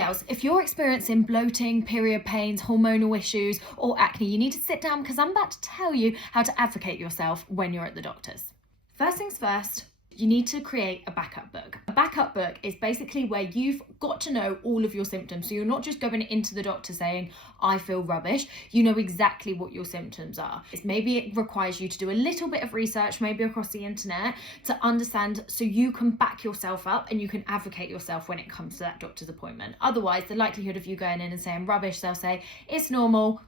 Girls, if you're experiencing bloating, period pains, hormonal issues, or acne, you need to sit down because I'm about to tell you how to advocate yourself when you're at the doctor's. First things first, you need to create a backup book. A backup book is basically where you've got to know all of your symptoms. So you're not just going into the doctor saying, I feel rubbish. You know exactly what your symptoms are. Maybe it requires you to do a little bit of research, maybe across the internet, to understand so you can back yourself up and you can advocate yourself when it comes to that doctor's appointment. Otherwise, the likelihood of you going in and saying rubbish, they'll say, it's normal,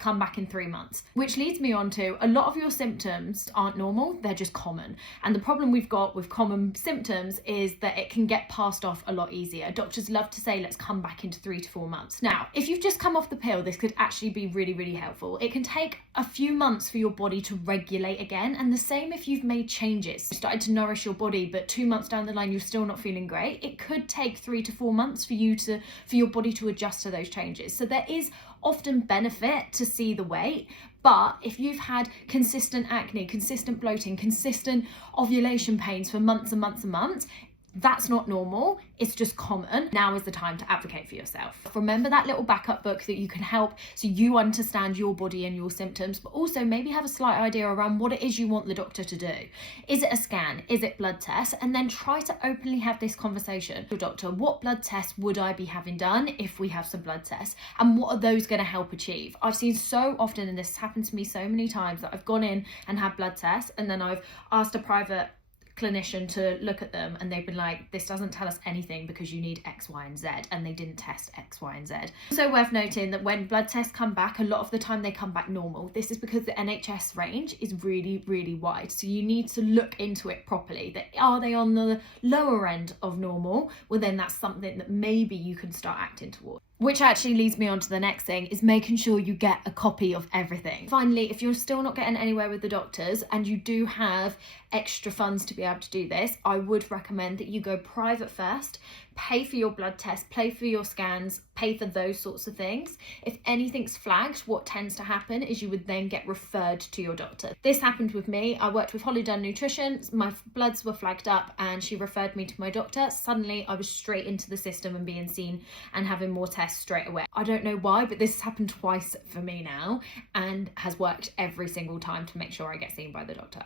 come back in 3 months. Which leads me on to a lot of your symptoms aren't normal, they're just common. And the problem we've got with common symptoms is that it can get passed off a lot easier. Doctors love to say, let's come back into 3 to 4 months. Now, if you've just come off the pill, this could actually be really, really helpful. It can take a few months for your body to regulate again. And the same if you've made changes. You started to nourish your body, but 2 months down the line, you're still not feeling great. It could take 3 to 4 months for your body to adjust to those changes. So there is often benefit to see the weight. But if you've had consistent acne, consistent bloating, consistent ovulation pains for months and months and months, that's not normal, it's just common. Now is the time to advocate for yourself. Remember that little backup book that you can help so you understand your body and your symptoms, but also maybe have a slight idea around what it is you want the doctor to do. Is it a scan? Is it blood tests? And then try to openly have this conversation with your doctor. What blood tests would I be having done if we have some blood tests? And what are those going to help achieve? I've seen so often, and this has happened to me so many times, that I've gone in and had blood tests and then I've asked a private clinician to look at them and they've been like, this doesn't tell us anything because you need X, Y, and Z, and they didn't test X, Y, and Z. Also worth noting that when blood tests come back, a lot of the time they come back normal. This is because the NHS range is really, really wide. So you need to look into it properly. That are they on the lower end of normal? Well, then that's something that maybe you can start acting towards. Which actually leads me on to the next thing, is making sure you get a copy of everything. Finally, if you're still not getting anywhere with the doctors and you do have extra funds to be able to do this, I would recommend that you go private first, pay for your blood test, pay for your scans, pay for those sorts of things. If anything's flagged, what tends to happen is you would then get referred to your doctor. This happened with me. I worked with Holly Dunn Nutrition. My bloods were flagged up and she referred me to my doctor. Suddenly I was straight into the system and being seen and having more tests straight away. I don't know why, but this has happened twice for me now and has worked every single time to make sure I get seen by the doctor.